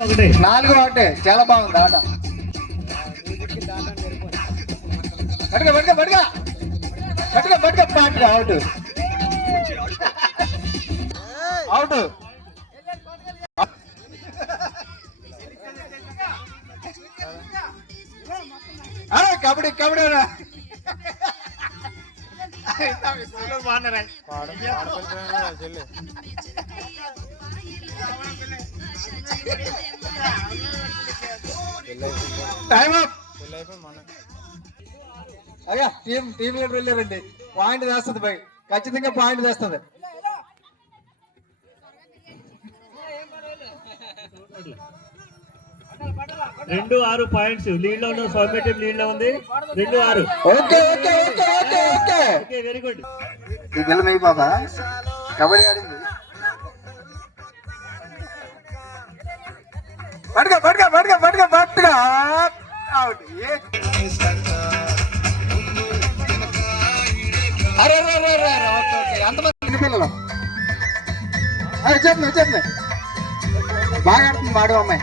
నాలుగు ఒకటే చాలా బాగుంది ఆట. పట్టుగా పట్టుగా పట్టుగా పట్టుగా పట్టుగా పాటుగా అవుట్ అవుట్. కబడ్డీ కబడ్డీ బాగున్నారా? అయ్యా టీం లీడర్ వెళ్ళారండి. పాయింట్ వేస్తుంది పై, ఖచ్చితంగా పాయింట్ వేస్తుంది. రెండు 6 పాయింట్స్ లీడ్ లో ఉన్న సౌమ్య టీం లీడ్ లో ఉంది. 2-6. Okay okay okay okay okay okay very good. ఈ పిల్ల మీ బాబా కబడ్డీ ఆడింది. పట్టుగా పట్టుగా పట్టుగా పట్టుగా పట్టుగా అవుట్. అరే ఎంతమంది పిల్లలు చెప్పండి చెప్పండి. బాగా ఆడుతుంది మాడు అమ్మాయి.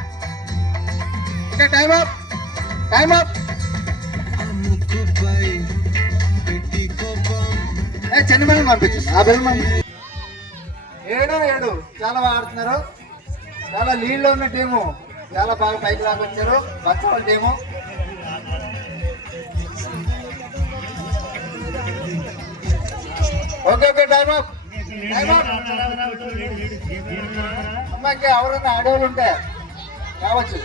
Okay time up time up. చిన్న పిల్లలు పంపించండి. ఆ పిల్లలు 7-7 చాలా బాగా ఆడుతున్నారు. చాలా లీడ్ లో ఉన్న టీము చాలా బాగా పైకి రాకొచ్చారు. బచ్చల team okay okay time up time up. అమ్మాయికి ఎవరైనా ఆడేవాళ్ళు ఉంటే కావచ్చు.